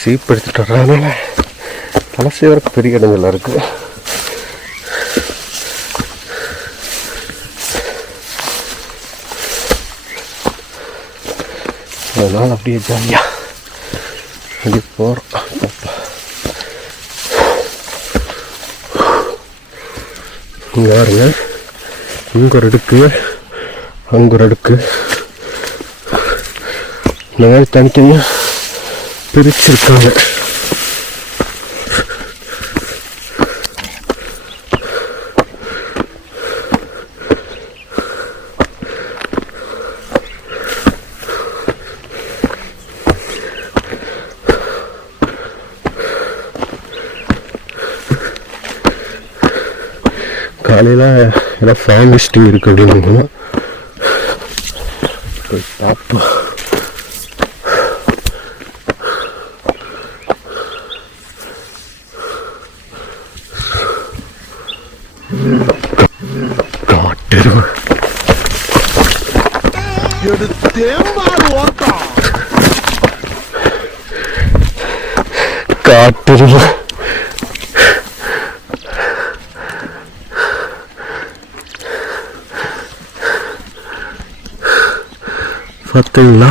Cheap எடுத்துகிட்டு வர்றதுனால கடைசி வரைக்கும் பெரிய இடங்கள்லாம் இருக்குது. அதனால் அப்படியே ஜாலியாக அப்படி போகிறோம். இங்கே பாருங்க, இங்கே ஒரு அடுக்கு, அங்கே ஒரு அடுக்கு, இந்த மாதிரி தனித்தனியாக பிரிச்சிருக்காங்க. காலையில் எல்லாம் ஃபேன் விசிட்டிங் இருக்குது அப்படின்னு போய் பார்ப்போம். காட்டெருமை பார்த்தீங்களா?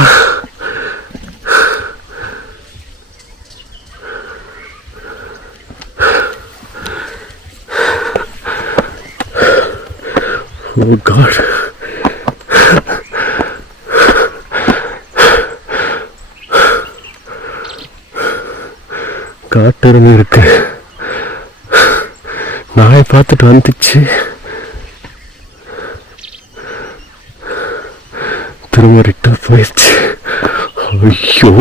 Oh God. காட்டெருமை இருக்கு. நாயை பார்த்துட்டு வந்துச்சு, திரும்ப ரிட்டர்ன் போயிடுச்சு. ஐயோ,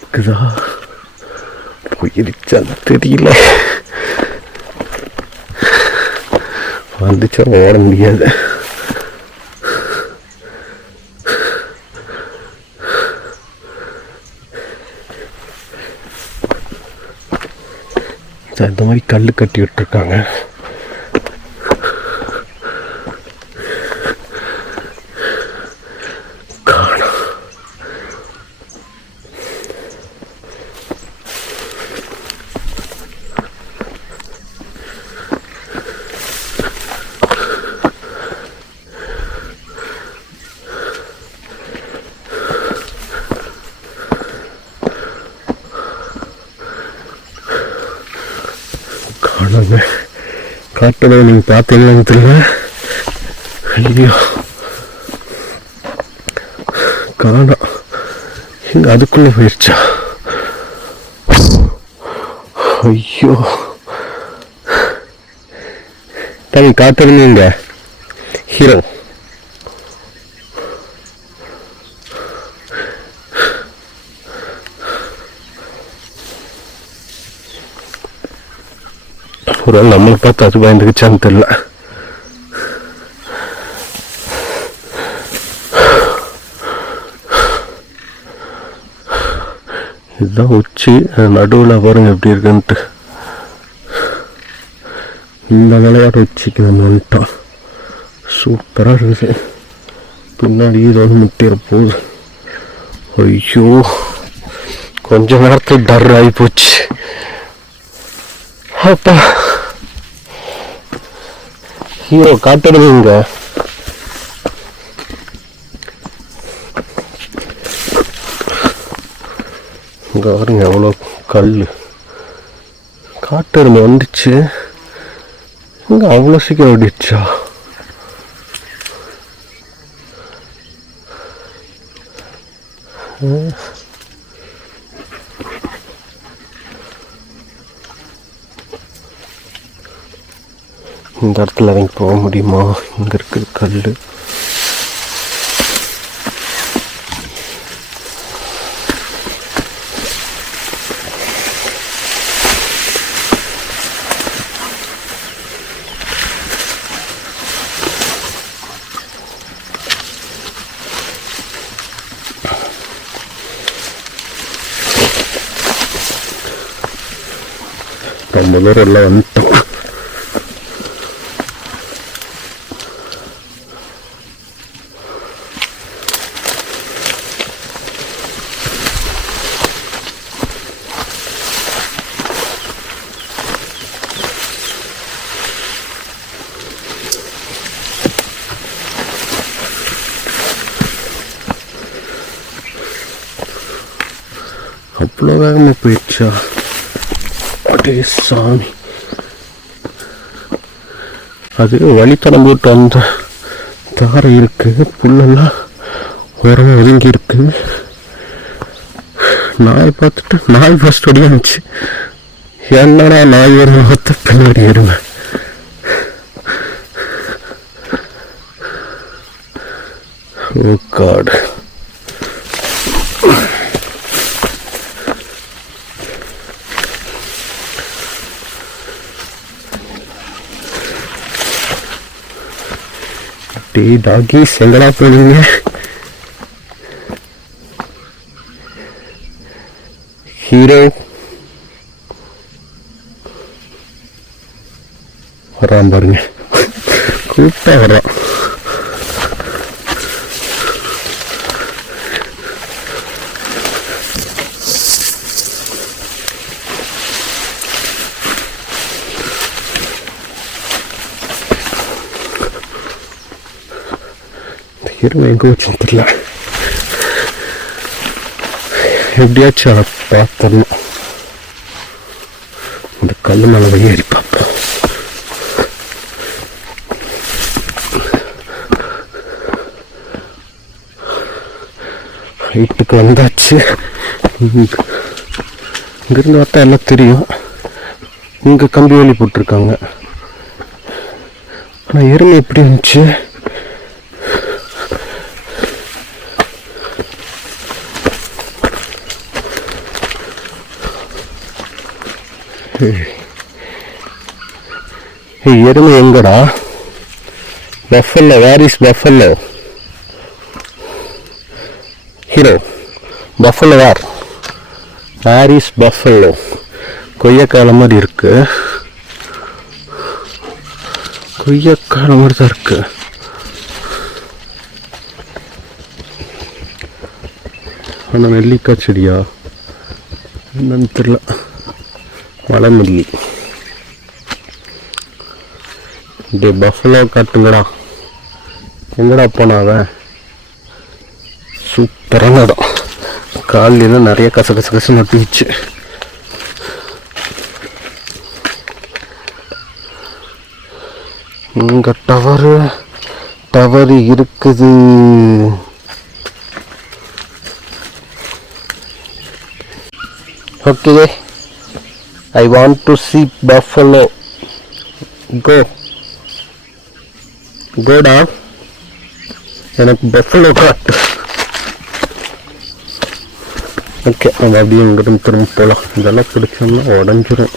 இருக்குதா போயிருச்சா தெரியல. வந்துச்சா ஓட முடியாது. இந்த மாதிரி கல் கட்டி விட்டுருக்காங்க. காட்டுல நீங்கள் பார்த்தீங்கன்னு தெரியல. ஐயோ காணோம். இங்கே அதுக்குள்ளே போயிடுச்சா? ஐயோ தனி காட்டுறீங்க ஹீரோ. ஒரு ஆள் நம்மளை பார்த்து அது பயந்துக்குச்சான்னு தெரியல. இதுதான் உச்சி, நடுவில் பாருங்க எப்படி இருக்குன்ட்டு. இந்த விளையாட்டு உச்சிக்கு நம்ம வந்துட்டோம். சூப்பராக இருக்குது. பின்னாடி இது வந்து முட்டிற போகுது. ஐயோ கொஞ்ச நேரத்தில் டர் ஆகி போச்சு. அப்பா ஹீரோ காட்டுறதுங்க. இங்கே பாருங்க எவ்வளோ கல். காட்டெருமை வந்துச்சு. இங்கே அவ்வளோ சீக்கிரம் ஓடிடுச்சா? இந்த இடத்துல இறங்கி போக முடியுமா? இங்கே இருக்குது கல். ரொம்ப தூரம் எல்லாம் வந்துட்டோம். அவ்வளோ வேகமாக போயிடுச்சா? அடே சாமி, அது வழித்தடம் போட்டு அந்த தாரை இருக்கு, புல்லெல்லாம் உரம் ஒதுங்கி இருக்கு. நாய் பார்த்துட்டு நாய் ஃபர்ஸ்ட் ஒடியாந்துச்சு. என்னடா நாய் ஒரு முகத்தை பின்னாடி எருமை. Oh God. டே டாகிஸ், எங்கடா போனீங்க? ஹீரோ வரான் பாருங்க, கூப்பிட்டா வரான். எருமை எங்கே வச்சுன்னு தெரியல. எப்படியாச்சும் அதை பார்த்துடணும். இந்த கல் மேலே ஏறி பார்ப்போம். ஹைட்டுக்கு வந்தாச்சு. இங்கிருந்து பார்த்தா எல்லாம் தெரியும். இங்கே கம்பி வேலி போட்டிருக்காங்க. ஆனால் எருமை எப்படி இருந்துச்சு? எருமை எங்கடா? Buffalo, where is buffalo? Hero buffalo where is buffalo? கொய்யாக்கால மாதிரி இருக்கு, கொய்யாக்கால மாதிரி தான் இருக்கு. ஆனால் நெல்லிக்காய் செடியா என்னன்னு தெரியல. மலைமல்லி. டே பஃபலோ காட்டுங்கடா, எங்கடா போனாங்க? சூப்பரான இடம். காலையில் நிறைய கசகசு நட்டுச்சு. இங்க டவர் இருக்குது. Okay, I want to see buffalo. Go down. எனக்கு பஃபலோ காட்டு. ஓகே, நம்ம அப்படியே இங்கிருந்து திரும்ப போகலாம். இதெல்லாம் பிடிச்சோம்னா உடஞ்சிரும்,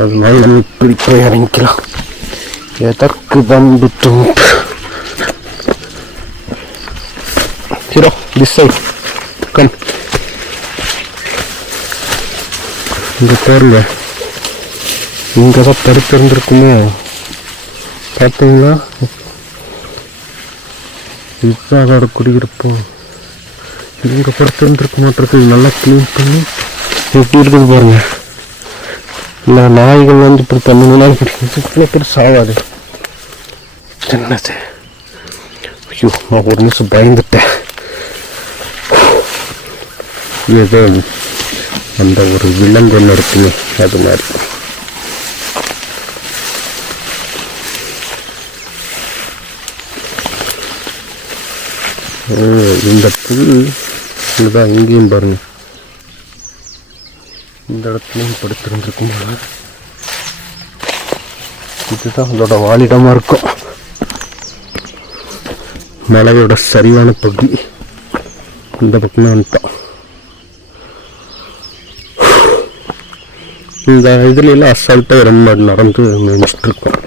அதனால நம்ம இப்படி போய் இறங்கிக்கலாம். எதற்கு வந்து தும்பு? Hero this side come. இங்கே பாருங்க, இங்கே தான் படுத்து இருந்திருக்குமோ பார்த்தீங்களா? இதுதான் அதோட குடியிருப்போம். இங்கே படுத்து இருந்திருக்க மாட்டிருக்கு. நல்லா க்ளீன் பண்ணி எப்படி இருக்குது பாருங்க. இல்லை நாய்கள் வந்து இப்படி தண்ணினாலும் பிடிக்கும். இவ்வளோ பேர் சாவாது. என்னது? ஐயோ, நான் ஒரு நிமிஷம் பயந்துட்டேன். ஏதோ அந்த ஒரு விலங்கு ஒன்று இருக்குமே, அது மாதிரி. இந்த புல் இதுதான். இங்கேயும் பாருங்க, இந்த இடத்துலையும் படுத்துருந்துருக்குமா? இதுதான் அதோட வாழிடமாக இருக்கும். மலையோட சரிவான பகுதி இந்த பக்கமே வந்துட்டோம். இந்த இதுலாம் அசால்ட்டாக ரொம்ப நடந்து மேய்ச்சிட்ருக்கோம்.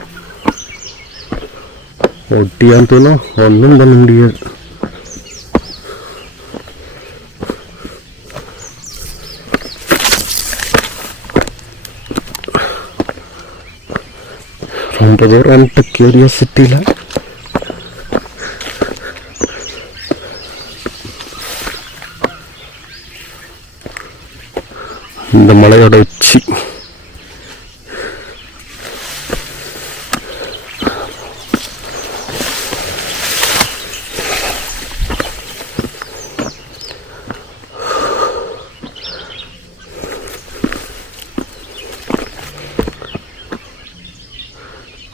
ஒட்டியாந்துனா ஒன்றும் பண்ண முடியாது. ரொம்ப தூரம் வந்துட்டு கியூரியாசிட்டியில் இந்த மலையோட உச்சி.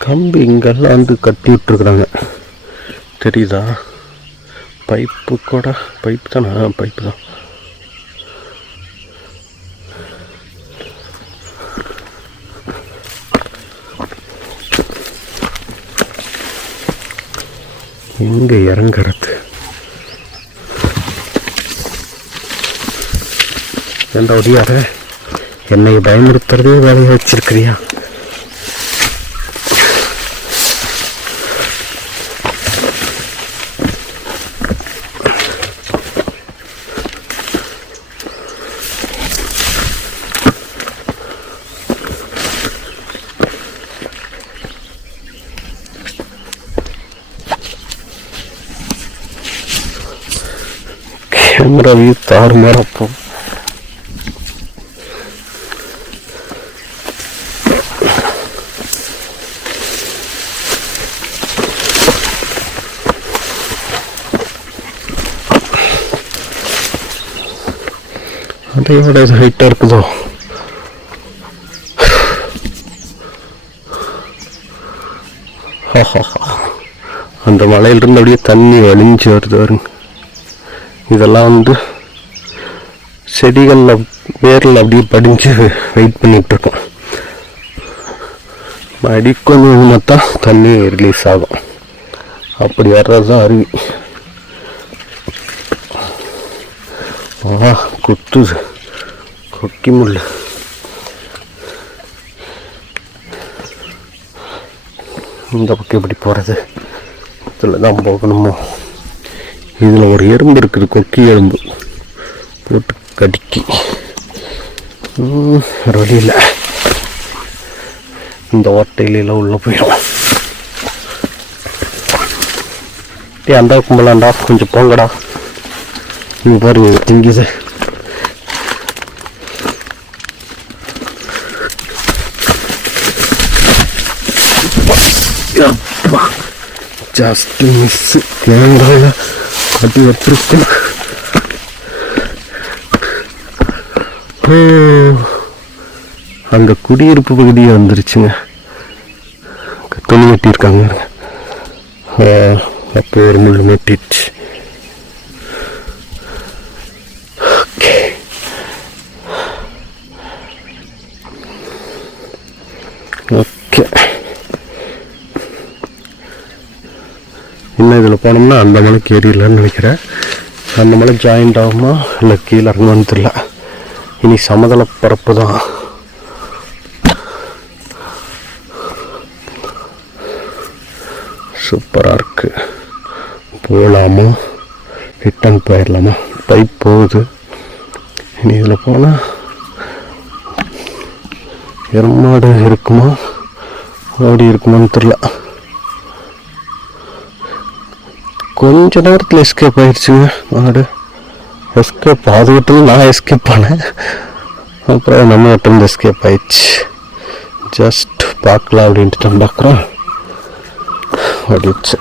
கம்பி இங்கெல்லாம் வந்து கட்டி விட்டுருக்குறாங்க, தெரியுதா? பைப்பு கூட, பைப்பு தானே, பைப்பு தான். எங்கே இறங்குறது? எந்த ஒடியார என்னை பயமுறுத்துறதே வேலையை வச்சிருக்கிறியா? Camera view தாறுமாறப்போ. அதையோட இது ஹைட்டாக இருக்குதோ? அந்த மலையிலிருந்து அப்படியே தண்ணி வழிஞ்சு வருது வருங்க. இதெல்லாம் வந்து செடிகளில் வேரில் அப்படியே படிஞ்சு வெயிட் பண்ணிகிட்டு இருக்கோம். அடி கொஞ்சம் தான் தண்ணி ரிலீஸ் ஆகும். அப்படி வர்றது தான் அருவி. குத்துது கொக்கி முள். இந்த பக்கம் எப்படி போகிறது? இதில் தான் போகணுமோ? இதில் ஒரு எறும்பு இருக்குது, கொக்கி எறும்பு போட்டு கடிக்கி. வழியில் இந்த ஓட்டையிலாம் உள்ளே போயிடும். அந்த கும்பலாண்டா, கொஞ்சம் போங்கடா. இங்கே பாருங்க திங்குது. Just miss. கேமராவில் அப்படி வச்சிருக்கேன். அங்கே குடியிருப்பு பகுதியாக வந்துருச்சுங்க. துணி வெட்டியிருக்காங்க. அப்போ ஒரு முள் மாட்டிடுச்சு. ஓகே, இன்னும் இதில் போனோம்னா அந்த மலைக்கு ஏறிடலான்னு நினைக்கிறேன். அந்த மலை ஜாயிண்ட் ஆகுமா இல்லை கீழே இறங்குமான்னு தெரியல. இனி சமதள பரப்பு தான். சூப்பராக இருக்குது. போகலாமா, ரிட்டன் போயிடலாமா? பைப் போகுது. இனி இதில் போனால் எருமாடு இருக்குமா, அப்படி இருக்குமான்னு தெரியல. கொஞ்ச நேரத்தில் எஸ்கேப் ஆயிடுச்சுங்க மாடு. எஸ்கேப் அதுக்கிட்ட நான் எஸ்கேப் ஆனேன். அப்புறம் நம்ம கிட்ட எஸ்கேப் ஆயிடுச்சு. ஜஸ்ட் பார்க்கலாம் அப்படின்ட்டு நம்ம பார்க்குறோம். ஓடிடுச்சு.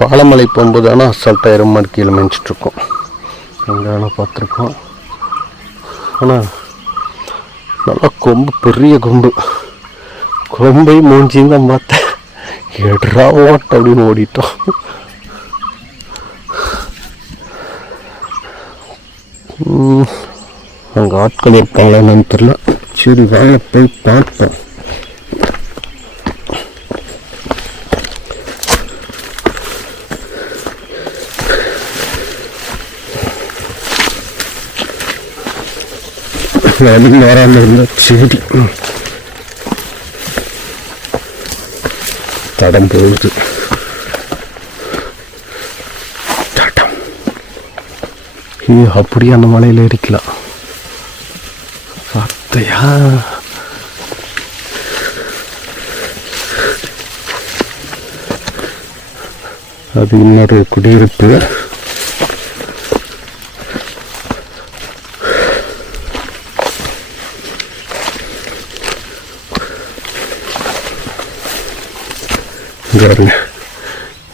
பாலமலை போகும்போது ஆனால் அசால்ட்டாக எருமாடு கீழே மேய்ச்சிட்ருக்கோம். எங்கே வேணால் பார்த்துருக்கோம். ஆனால் நல்லா கொம்பு, பெரிய கொம்பு. கொம்பை மூஞ்சின்னு தான் பார்த்தேன். எடுறா ஓட்ட அப்படின்னு ஓடிட்டோம். அங்கே ஆட்கள் இருப்பாங்களா என்னன்னு தெரியல. சரி வாங்க போய் பார்ப்போம். வேலைக்கு வராமல் இருந்தால் சரி. தடம் போகுது. தடம் அப்படியே அந்த மலையில் ஏறிக்கலாம். பார்த்தையா? அது இன்னொரு குடியிருப்பு.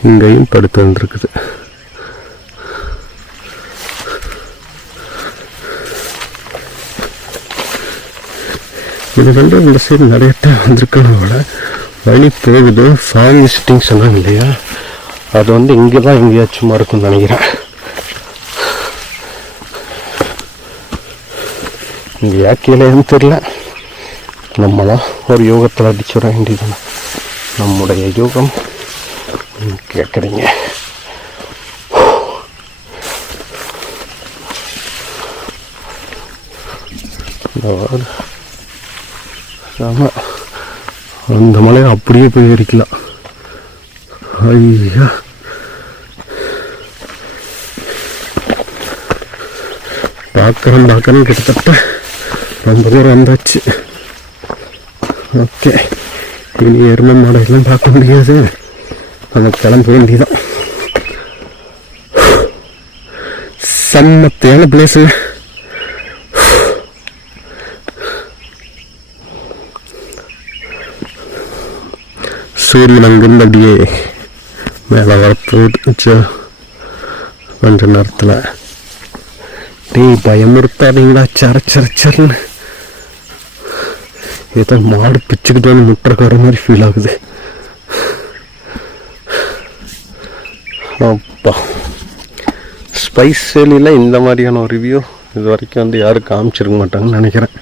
இங்கேயும் படுத்து வந்துருக்குது. இது வந்து இந்த சைடு நிறைய டைம் வந்திருக்கான போல. வழி போகுது. ஃபார்ம் விசிட்டிங் சொன்னாங்க இல்லையா, அது வந்து இங்கே தான் எங்கேயாச்சும் இருக்குன்னு நினைக்கிறேன். இங்கே யாக்கையிலேன்னு தெரில. நம்மளாம் ஒரு யோகத்தில் அடிச்சு வர வேண்டியதுன்னு நம்முடைய யோகம் கேட்குறீங்க. ஆமாம், அந்த மலையை அப்படியே போய் அடிக்கலாம். ஐயா, பார்க்குறேன் கிட்டத்தட்ட ரொம்ப தூரம் வந்தாச்சு. ஓகே, இனி எருமை மாடையெல்லாம் பார்க்க முடியாது, அந்த கிளம்ப வேண்டியதான். செம்மத்தையான பிளேஸுங்க. சூரியன் அங்கிருந்து அப்படியே மேலே வரப்போச்சு கொஞ்ச நேரத்தில். டேய் பயமுறுத்தாதீங்களா, சரச்சரச்சர்னு ஏதோ மாடு பிச்சுக்கிட்டு வந்து முட்டுறக்கார மாதிரி ஃபீல் ஆகுது. அப்பா, ஸ்பைஸ் வேலியில் இந்த மாதிரியான ஒரு ரிவ்யூ இது வரைக்கும் வந்து யாரும் காமிச்சிருக்க மாட்டாங்கன்னு நினைக்கிறேன்.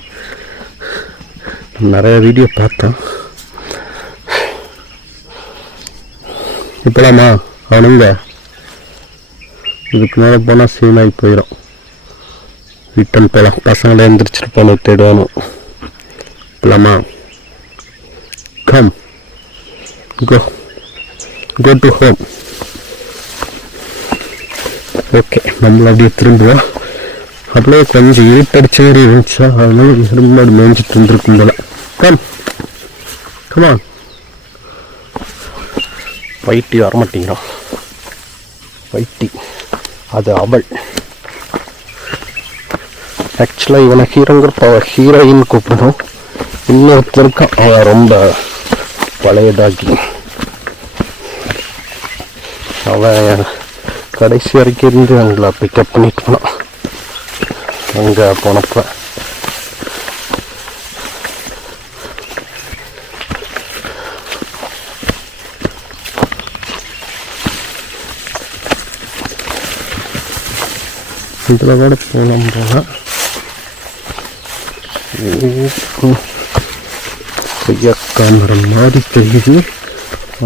நிறைய வீடியோ பார்த்தேன். இப்போலாமா அவனுங்க இதுக்கு மேலே போனால் சீனாகி போயிடும். ரிட்டன் போகலாம், பசங்களை எழுந்திரிச்சிருப்பானு தேடுவானு. இப்போலாமா come go to home. Okay, நம்மள அப்படியே திரும்புவோம். அப்படியே கொஞ்சம் இருட்டடிச்ச மாதிரி இருந்துச்சா, அதனால திரும்ப மேய்ஞ்சிட்டு இருந்திருக்கும் போல. கமான். வைட்டி வரமாட்டேங்கிறான். வைட்டி அது அவள். ஆக்சுவலாக இவனை ஹீரோங்கிறப்ப ஹீரோயின் கூப்பிடணும். இன்னொருத்தருக்கும் அவன் ரொம்ப பழையதாகி அவன் கடைசி வரைக்கும் இருந்து அவங்கள பிக்கப் பண்ணிட்டு போனான். அங்கே போனப்ப இதில் கூட போகலாம் போனால் கொய்யாக்கா மரம் மாதிரி தெரியுது,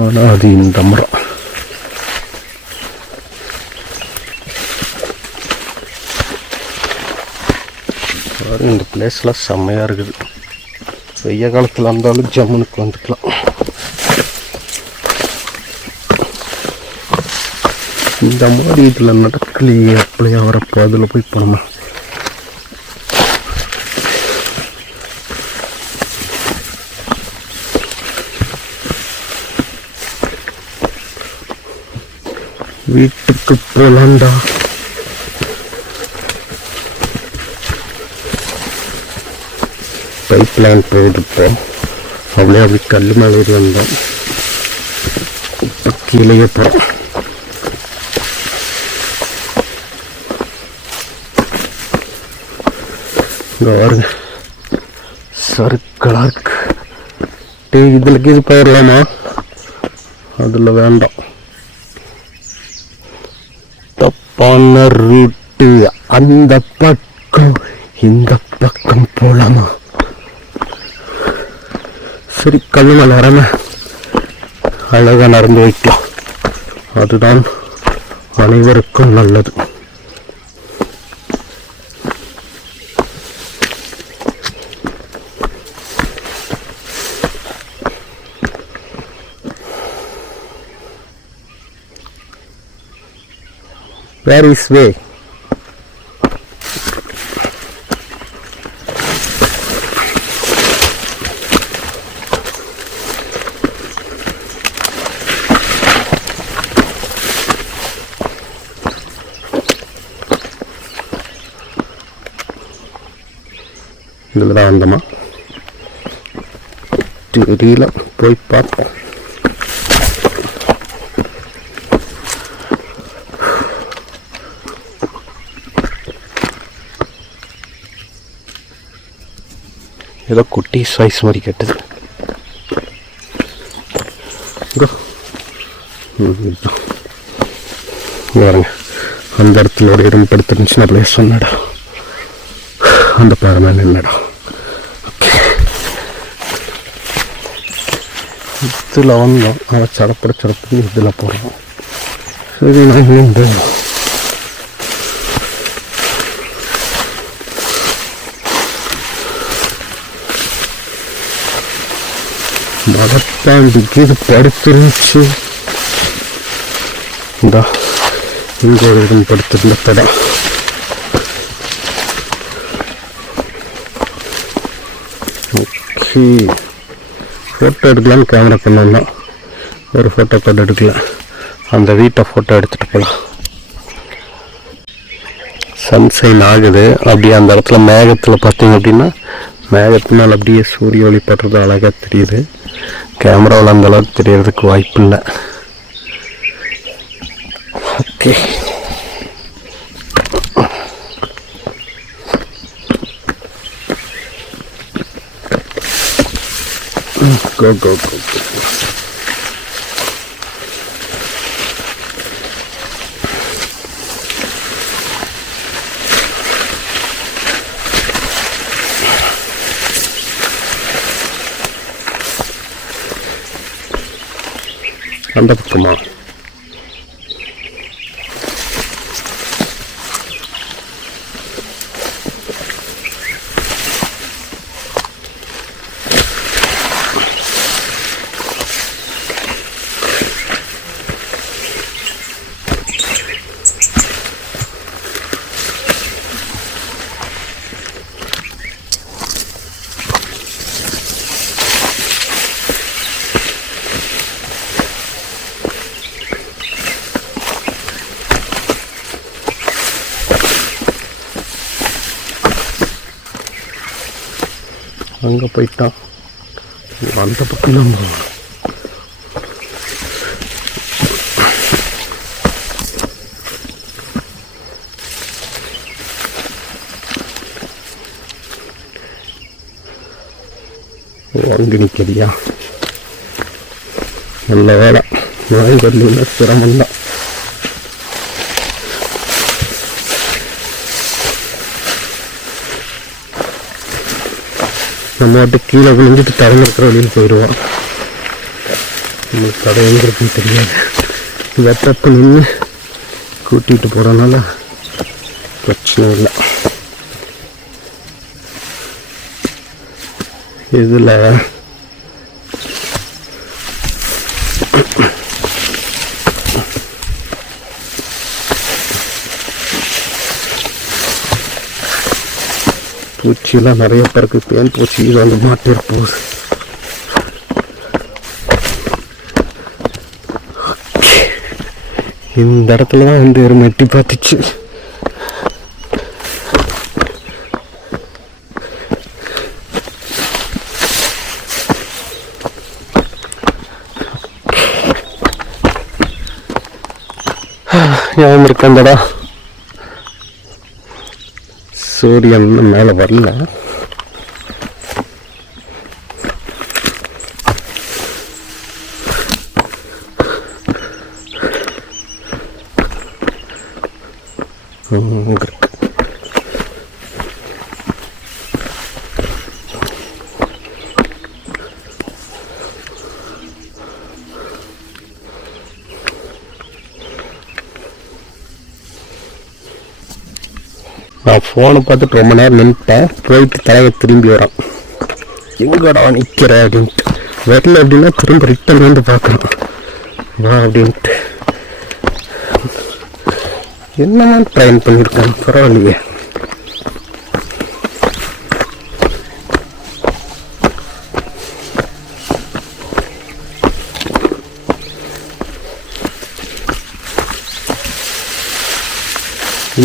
ஆனால் அது இந்த மரம். இந்த பிளேஸ்லாம் செம்மையாக இருக்குது. வெய்ய காலத்தில் இருந்தாலும் ஜம்முனுக்கு வந்துக்கலாம். இந்த மாதிரி இதில் நடக்கலையே, அப்படியே வரப்போ அதில் போய் போனோமா. வீட்டுக்கு போலாண்டா. பைப் லைன் போயிருப்போம். அப்படியே அப்படி கல் மேலே ஏறி வந்தோம். இப்போ கீழே போகிறோம். இங்கே வருங்க, சர்க்கிளாக இருக்கு. டீ இதில் கீழே போயிடலாமா? அதில் வேண்டாம், தப்பான ரூட்டு. அந்த பக்கம் இந்த பக்கம் போகலாமா? சரி, கல் மேலே வராம அழகாக நடந்து வைக்கலாம். அதுதான் அனைவருக்கும் நல்லது. Where is way? இதில் தான் வந்தோமா? தெரியல, போய் பார்ப்போம். ஏதோ குட்டி சைஸ் மாதிரி கட்டுது. பாருங்க, அந்த இடத்துல ஒரு இடம் படுத்துருந்துச்சுன்னா அப்படியே சொன்னடா, அந்த பாறை மேலே நின்னடா. ஓகே, இதில் வந்தோம், அவன் சடப்படி இதில் போடுறோம். சரி, நான் இன்னும் போகணும். மரத்தாண்டிக்கு இது படுத்துருந்துச்சு. இந்தா இங்கே ஒரு இடம் படுத்திருந்த படம். ஓகே, ஃபோட்டோ எடுக்கலான்னு கேமரா கொண்டு வந்தோம். ஒரு ஃபோட்டோ கூட எடுக்கல. அந்த வீட்டை ஃபோட்டோ எடுத்துகிட்டு போகலாம். சன்சைன் ஆகுது. அப்படியே அந்த இடத்துல மேகத்தில் பார்த்தீங்க அப்படின்னா, மேகத்தினால் அப்படியே சூரிய ஒளி படுறது அழகாக தெரியுது. கேமராவில் அந்த அளவுக்கு தெரியறதுக்கு வாய்ப்பு இல்லை. Okay, go go go go. அந்த பக்கமா அங்கே போயிட்டான். அந்த பக்கம் தான் போகணும். அங்கே நிற்கிறியா? நல்ல வேலை, நாய் வரல, சிரமம்தான். நம்ம வாட்டு கீழே விழுந்துட்டு திறந்துருக்கிற வழியில் போயிடுவான். நம்மளுக்கு கடை எங்கே இருக்குன்னு தெரியாது. வெட்டப்பு நின்று கூட்டிகிட்டு போகிறதுனால பிரச்சனை இல்லை. இதில் பூச்சியெல்லாம் நிறைய பேருக்கு பேன் பூச்சி இது வந்து மாட்டிட போகுது. இந்த இடத்துல தான் வந்து ஒரு மெட்டி பார்த்துச்சு. ஞாபகம் இருக்கு, அந்தடா சூரியன் மேலே வரல. நான் ஃபோனை பார்த்துட்டு ரொம்ப நேரம் நின்றுட்டேன். போயிட்டு தலையை திரும்பி வரான். எங்கடா நிற்கிற அப்படின்ட்டு. வரல அப்படின்னா திரும்ப ரிட்டன் வந்து பார்க்கணும் வா அப்படின்ட்டு. என்னமா ட்ரைன் பண்ணியிருக்காங்க, பரவாயில்லையே.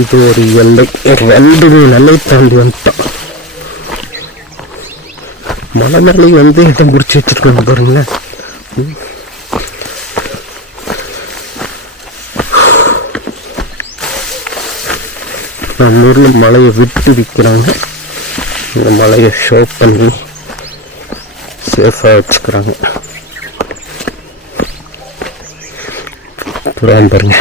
இது ஒரு எல்லை, 2 எல்லை தாண்டி வந்துட்டான். மலை மேலே வந்து இடம் முடிச்சு வச்சிருக்காங்க பாருங்களேன். நம்ம ஊரில் மலையை விட்டு விற்கிறாங்க. இந்த மலையை ஷோ பண்ணி சேஃபாக வச்சுக்கிறாங்க. சூப்பராக பாருங்க.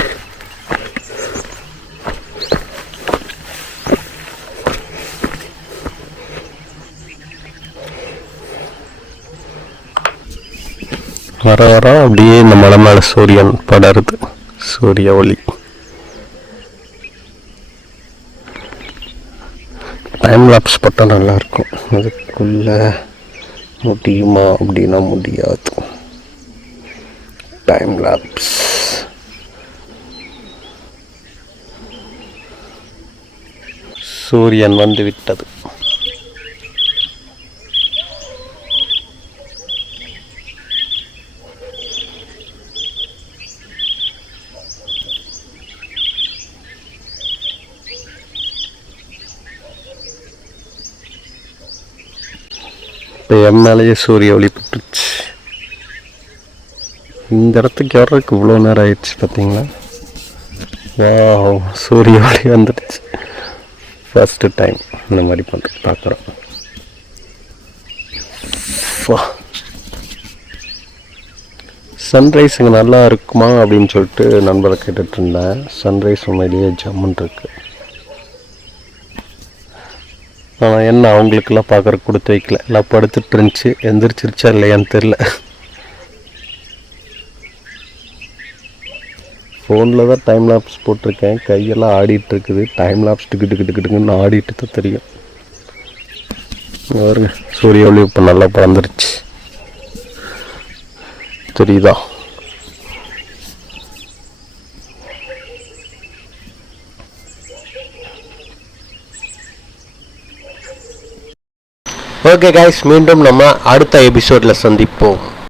வர வர அப்படியே இந்த மலை மேலே சூரியன் படருது, சூரிய ஒளி. டைம் லாப்ஸ் போட்டால் நல்லாயிருக்கும். அதுக்குள்ளே முடியுமா அப்படின்னா முடியாது. டைம் லாப்ஸ் சூரியன் வந்து விட்டது. இப்போ என் மேலேயே சூரிய ஒளி பட்டுருச்சு. இந்த இடத்துக்கு வர்றதுக்கு இவ்வளோ நேரம் ஆயிடுச்சு பார்த்தீங்களா? வாவ், சூரிய ஒளி வந்துடுச்சு. ஃபஸ்ட்டு டைம் இந்த மாதிரி பார்க்குறோம். சன்ரைஸ் இங்கே நல்லா இருக்குமா அப்படின்னு சொல்லிட்டு நண்பரை கேட்டுட்டு இருந்தேன். சன்ரைஸ் உண்மையிலேயே ஜம்முன்னு இருக்கு. ஆனால் என்ன அவங்களுக்கெல்லாம் பார்க்குறக்கு கொடுத்து வைக்கல, எல்லாம் படுத்துட்டு இருந்துச்சு. எந்திரிச்சிருச்சா இல்லையான்னு தெரில. ஃபோனில் தான் டைம் லாப்ஸ் போட்டிருக்கேன், கையெல்லாம் ஆடிட்டு இருக்குது. டைம் லாப்ஸ் டிக்கிட்டுன்னு ஆடிட்டு தான் தெரியும். பாருங்க, சூரிய ஒளி இப்போ நல்லா பறந்துருச்சு, தெரியுதா? ஓகே கைஸ், மீண்டும் நம்ம அடுத்த எபிசோடில் சந்திப்போம்.